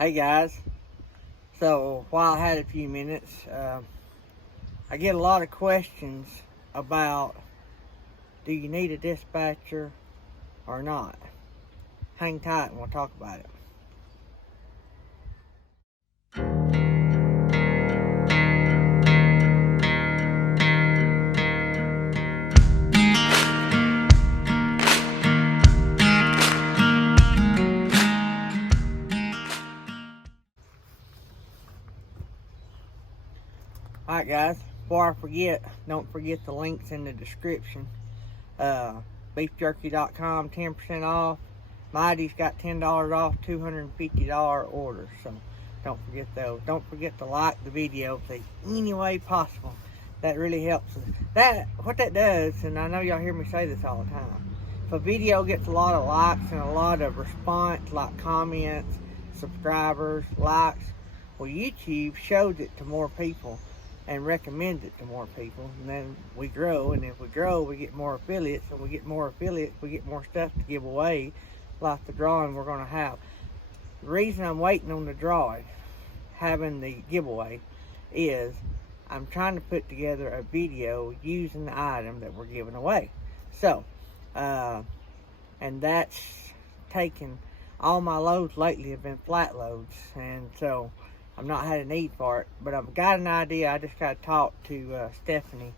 Hey guys, so while I had a few minutes, I get a lot of questions about, do you need a dispatcher or not? Hang tight and we'll talk about it. Alright guys, before I forget, don't forget the links in the description. Beefjerky.com, 10% off. Mytee's got $10 off, $250 orders. So don't forget those. Don't forget to like the video if any way possible. That really helps us. What that does, and I know y'all hear me say this all the time, if a video gets a lot of likes and a lot of response, like comments, subscribers, likes, well, YouTube shows it to more people and recommend it to more people, and then we grow, and if we grow, we get more affiliates, and we get more affiliates, we get more stuff to give away, like the drawing we're going to have. The reason I'm waiting on the drawing, having the giveaway, is I'm trying to put together a video using the item that we're giving away. So, and that's taken, all my loads lately have been flat loads, and so I've not had a need for it, but I've got an idea. I just got to talk to Stephanie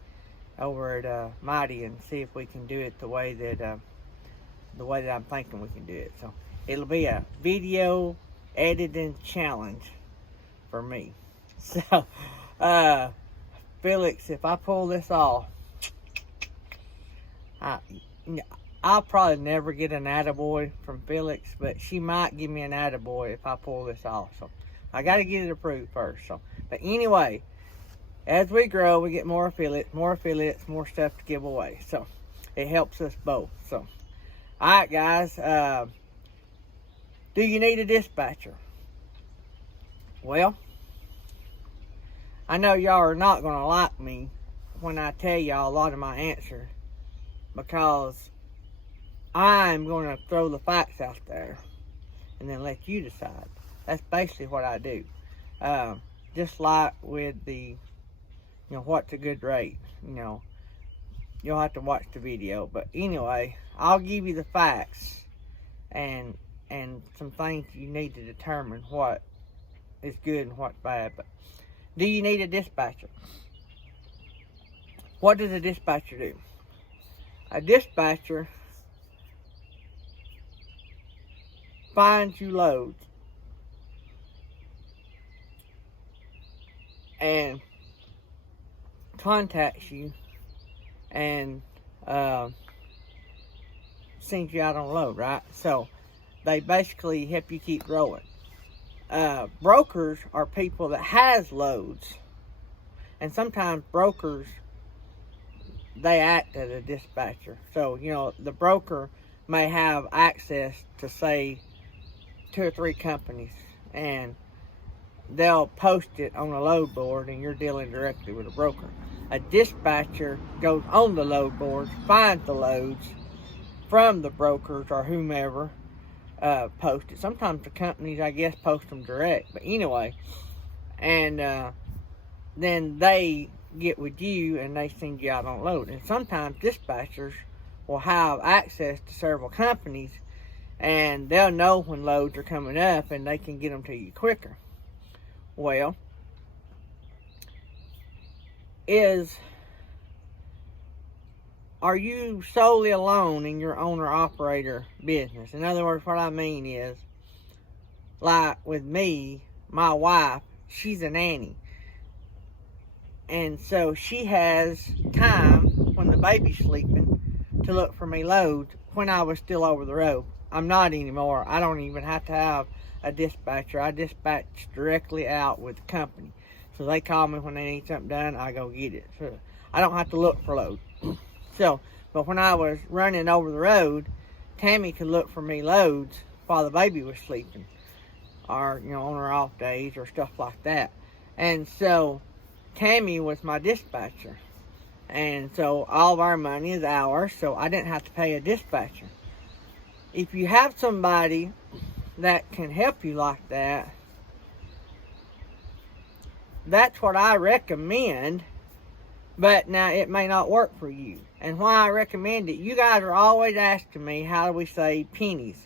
over at Mytee and see if we can do it the way that I'm thinking we can do it. So it'll be a video editing challenge for me. So Felix, if I pull this off, I'll probably never get an attaboy from Felix, but she might give me an attaboy if I pull this off. So I got to get it approved first. So, but anyway, as we grow, we get more affiliates, more stuff to give away. So it helps us both. So, all right, guys. Do you need a dispatcher? Well, I know y'all are not going to like me when I tell y'all a lot of my answers, because I'm going to throw the facts out there and then let you decide. That's basically what I do. Just like with the, what's a good rate, you'll have to watch the video. But anyway, I'll give you the facts and some things you need to determine what is good and what's bad. But do you need a dispatcher? What does a dispatcher do? A dispatcher finds you loads and contacts you and sends you out on a load, right? So they basically help you keep growing. Brokers are people that has loads, and sometimes brokers, they act as a dispatcher. So the broker may have access to, say, 2 or 3 companies, and they'll post it on a load board, and you're dealing directly with a broker. A dispatcher goes on the load boards, finds the loads from the brokers or whomever post it. Sometimes the companies, I guess, post them direct, but anyway, and then they get with you and they send you out on load. And sometimes dispatchers will have access to several companies, and they'll know when loads are coming up, and they can get them to you quicker. Well, are you solely alone in your owner-operator business? In other words, what I mean is, like with me, my wife, she's a nanny. And so she has time when the baby's sleeping to look for me loads when I was still over the road. I'm not anymore. I don't even have to have a dispatcher. I dispatch directly out with the company. So they call me when they need something done, I go get it. So I don't have to look for loads. So, but when I was running over the road, Tammy could look for me loads while the baby was sleeping, or on her off days or stuff like that. And so Tammy was my dispatcher, and so all of our money is ours, so I didn't have to pay a dispatcher. If you have somebody that can help you like that, that's what I recommend. But now it may not work for you. And why I recommend it, you guys are always asking me, how do we save pennies?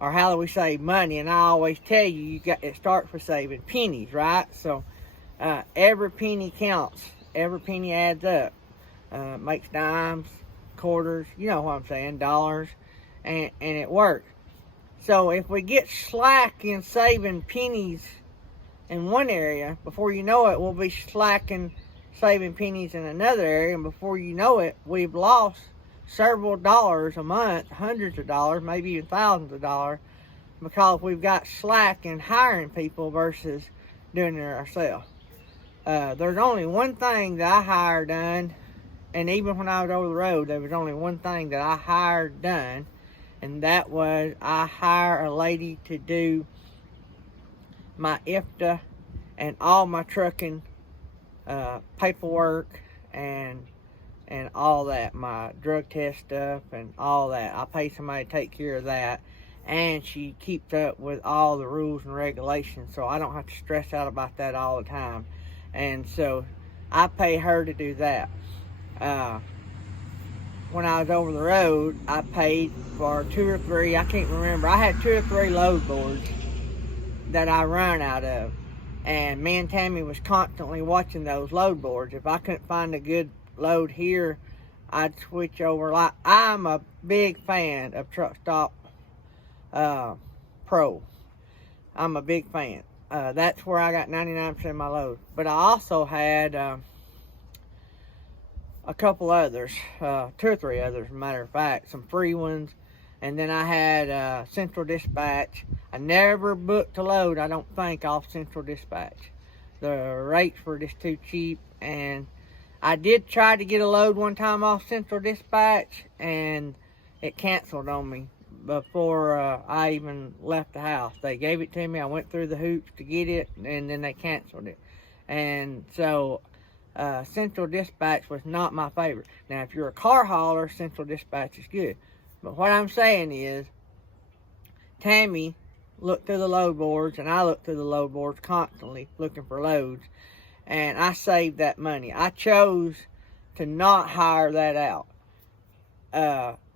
Or how do we save money? And I always tell you, it starts with saving pennies, right? So every penny counts. Every penny adds up. Makes dimes, quarters, you know what I'm saying, dollars, and it works. So if we get slack in saving pennies in one area, before you know it, we'll be slacking saving pennies in another area, and before you know it, we've lost several dollars a month, hundreds of dollars, maybe even thousands of dollars, because we've got slack in hiring people versus doing it ourselves. There's only one thing that I hired done, and even when I was over the road, there was only one thing that I hired done, and that was I hire a lady to do my IFTA and all my trucking paperwork and all that, my drug test stuff and all that. I pay somebody to take care of that, and she keeps up with all the rules and regulations, so I don't have to stress out about that all the time. And so I pay her to do that. When I was over the road, I paid for 2 or 3, I can't remember, I had 2 or 3 load boards that I run out of. And me and Tammy was constantly watching those load boards. If I couldn't find a good load here, I'd switch over. Like, I'm a big fan of Truck Stop Pro. I'm a big fan. That's where I got 99% of my load. But I also had a couple others, 2 or 3 others, as a matter of fact, some free ones. And then I had Central Dispatch. I never booked a load, I don't think, off Central Dispatch. The rates were just too cheap. And I did try to get a load one time off Central Dispatch, and it canceled on me before I even left the house. They gave it to me, I went through the hoops to get it, and then they canceled it. And so Central Dispatch was not my favorite. Now, if you're a car hauler, Central Dispatch is good. But what I'm saying is, Tammy looked through the load boards, and I looked through the load boards constantly looking for loads, and I saved that money. I chose to not hire that out.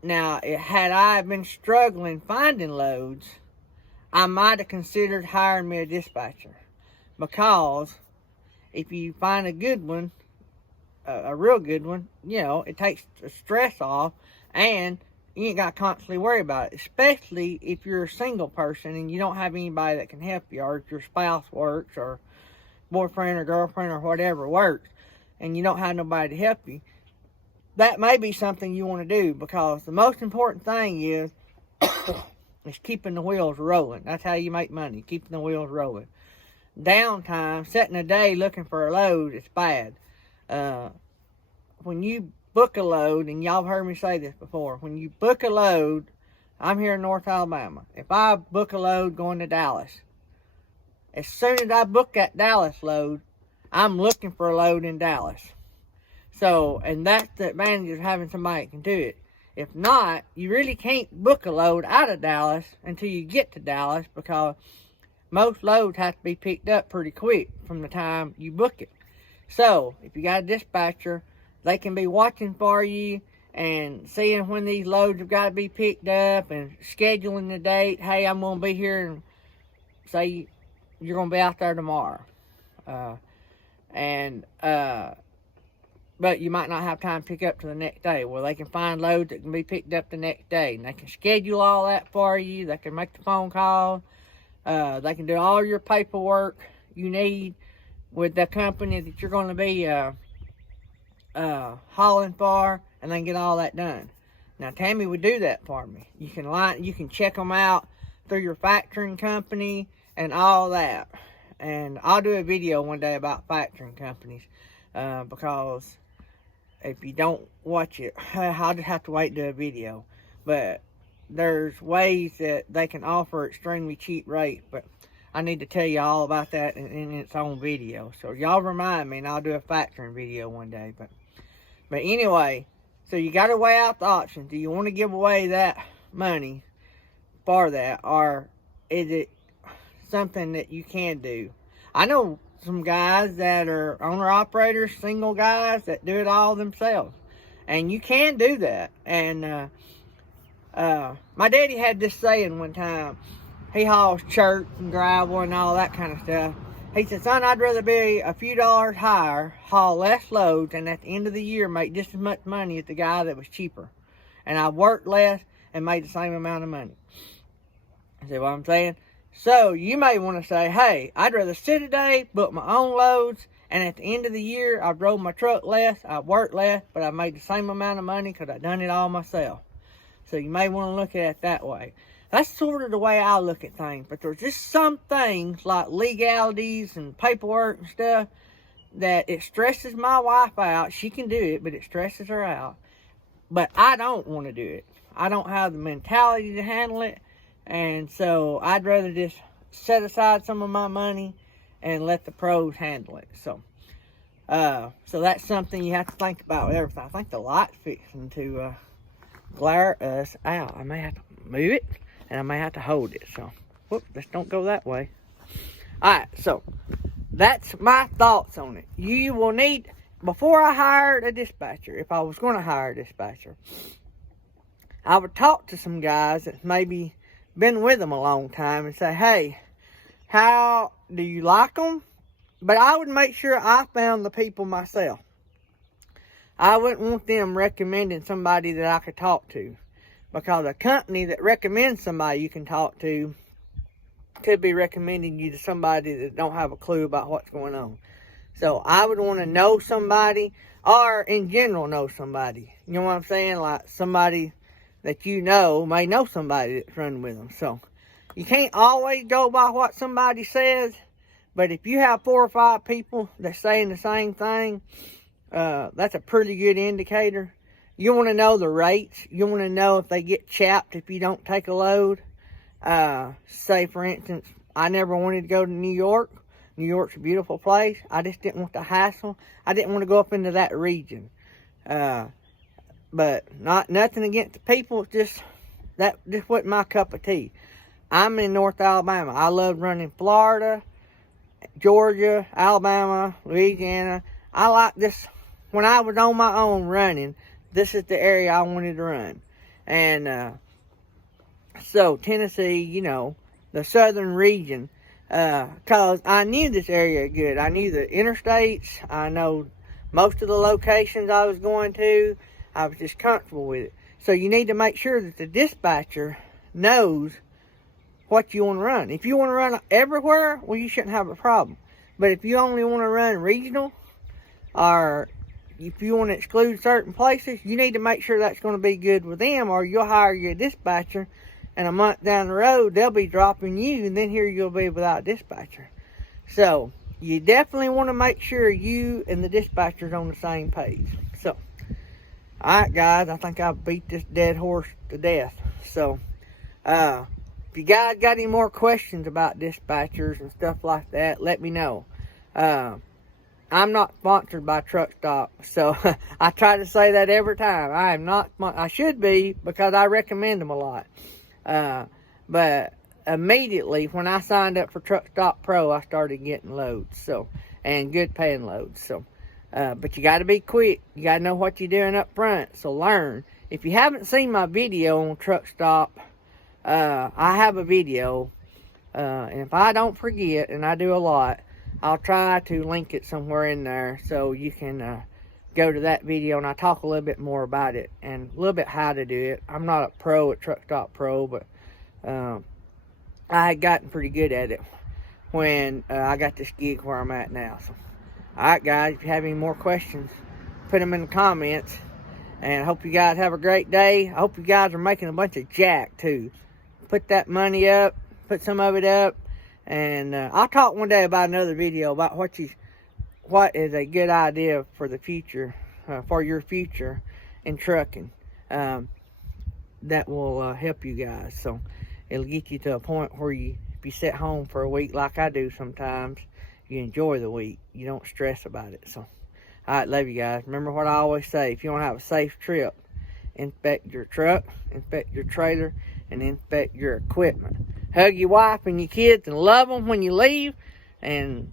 Now, had I been struggling finding loads, I might have considered hiring me a dispatcher, because if you find a good one, a real good one, you know, it takes the stress off, and you ain't got to constantly worry about it, especially if you're a single person and you don't have anybody that can help you, or if your spouse works, or boyfriend or girlfriend or whatever works, and you don't have nobody to help you. That may be something you want to do, because the most important thing is keeping the wheels rolling. That's how you make money, keeping the wheels rolling. Downtime, sitting a day looking for a load, it's bad. When you book a load, and y'all have heard me say this before, when you book a load, I'm here in North Alabama. If I book a load going to Dallas, as soon as I book that Dallas load, I'm looking for a load in Dallas. So, and that's the advantage of having somebody that can do it. If not, you really can't book a load out of Dallas until you get to Dallas, because most loads have to be picked up pretty quick from the time you book it. So, if you got a dispatcher, they can be watching for you and seeing when these loads have got to be picked up, and scheduling the date. Hey, I'm going to be here, and say you're going to be out there tomorrow. But you might not have time to pick up to the next day. Well, they can find loads that can be picked up the next day, and they can schedule all that for you. They can make the phone call. They can do all your paperwork you need with the company that you're going to be hauling for, and they can get all that done. Now, Tammy would do that for me. You can check them out through your factoring company and all that. And I'll do a video one day about factoring companies, because if you don't watch it, I'll just have to wait to do a video. But there's ways that they can offer extremely cheap rates, but I need to tell you all about that in its own video. So y'all remind me, and I'll do a factoring video one day. But anyway, so you got to weigh out the options. Do you want to give away that money for that, or is it something that you can do? I know some guys that are owner-operators, single guys that do it all themselves. And you can do that. And my daddy had this saying one time. He hauls church and gravel and all that kind of stuff. He said, son, I'd rather be a few dollars higher, haul less loads, and at the end of the year make just as much money as the guy that was cheaper. And I worked less and made the same amount of money. See what I'm saying? So you may want to say, hey, I'd rather sit a day, book my own loads, and at the end of the year, I drove my truck less, I worked less, but I made the same amount of money because I done it all myself. So you may want to look at it that way. That's sort of the way I look at things. But there's just some things like legalities and paperwork and stuff that it stresses my wife out. She can do it, but it stresses her out. But I don't want to do it. I don't have the mentality to handle it. And so I'd rather just set aside some of my money and let the pros handle it. So that's something you have to think about with everything. I think the light's fixing to glare us out. I may have to move it, and I may have to hold it. So, whoop, let's don't go that way. Alright, so that's my thoughts on it. You will need, before I hired a dispatcher, if I was going to hire a dispatcher, I would talk to some guys that maybe been with them a long time and say, hey, how do you like them? But I would make sure I found the people myself. I wouldn't want them recommending somebody that I could talk to, because a company that recommends somebody you can talk to could be recommending you to somebody that don't have a clue about what's going on. So I would want to know somebody, or in general know somebody. You know what I'm saying? Like somebody that you know may know somebody that's running with them. So you can't always go by what somebody says, but if you have 4 or 5 people that's saying the same thing, that's a pretty good indicator. You want to know the rates. You want to know if they get chapped if you don't take a load. Say, for instance, I never wanted to go to New York. New York's a beautiful place. I just didn't want the hassle. I didn't want to go up into that region. But nothing against the people. Just wasn't my cup of tea. I'm in North Alabama. I love running Florida, Georgia, Alabama, Louisiana. I like this. When I was on my own running, this is the area I wanted to run. And so Tennessee, you know, the southern region, because I knew this area good. I knew the interstates. I know most of the locations I was going to. I was just comfortable with it. So you need to make sure that the dispatcher knows what you want to run. If you want to run everywhere, well, you shouldn't have a problem. But if you only want to run regional, or if you want to exclude certain places, you need to make sure that's going to be good with them, or you'll hire your dispatcher, and a month down the road, they'll be dropping you, and then here you'll be without a dispatcher. So you definitely want to make sure you and the dispatcher's on the same page. So, alright guys, I think I've beat this dead horse to death. So, if you guys got any more questions about dispatchers and stuff like that, let me know. I'm not sponsored by Truck Stop, so I try to say that every time. I am not. I should be, because I recommend them a lot. But immediately when I signed up for Truck Stop Pro, I started getting loads, so, and good paying loads. So, but you got to be quick. You got to know what you're doing up front. So learn. If you haven't seen my video on Truck Stop, I have a video, and if I don't forget, and I do a lot, I'll try to link it somewhere in there so you can go to that video, and I talk a little bit more about it and a little bit how to do it. I'm not a pro at Truck Stop Pro, but I had gotten pretty good at it when I got this gig where I'm at now. So, alright guys, if you have any more questions, put them in the comments, and I hope you guys have a great day. I hope you guys are making a bunch of jack too. Put that money up, put some of it up, and I'll talk one day about another video about what is a good idea for the future, for your future in trucking, that will help you guys. So it'll get you to a point where if you sit home for a week like I do sometimes, you enjoy the week. You don't stress about it. So, alright, love you guys. Remember what I always say, if you want to have a safe trip, inspect your truck, inspect your trailer, and inspect your equipment. Hug your wife and your kids and love them when you leave. And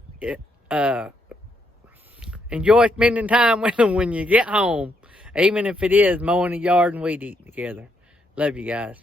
enjoy spending time with them when you get home, even if it is mowing the yard and weed eating together. Love you guys.